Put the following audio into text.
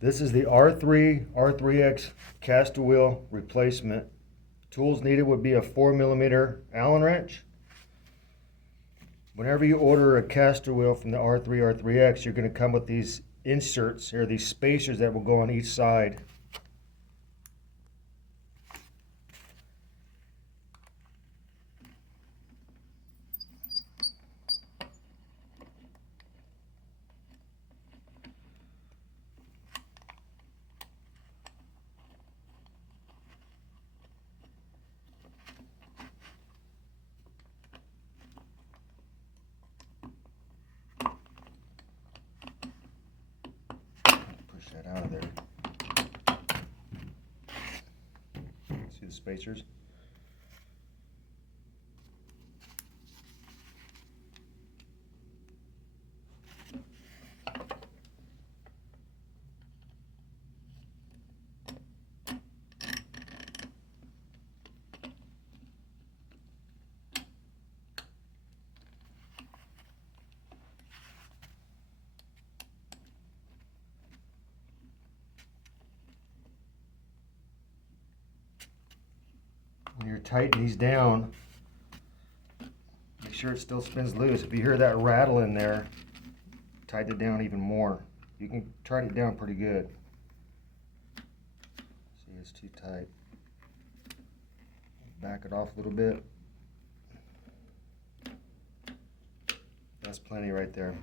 This is the R3X caster wheel replacement. Tools needed would be a 4mm Allen wrench. Whenever you order a caster wheel from the R3X, you're going to come with these inserts here, these spacers that will go on each side. Push that out of there. See the spacers? When you're tightening these down, make sure it still spins loose. If you hear that rattle in there, tighten it down even more. You can tighten it down pretty good. See, it's too tight. Back it off a little bit. That's plenty right there.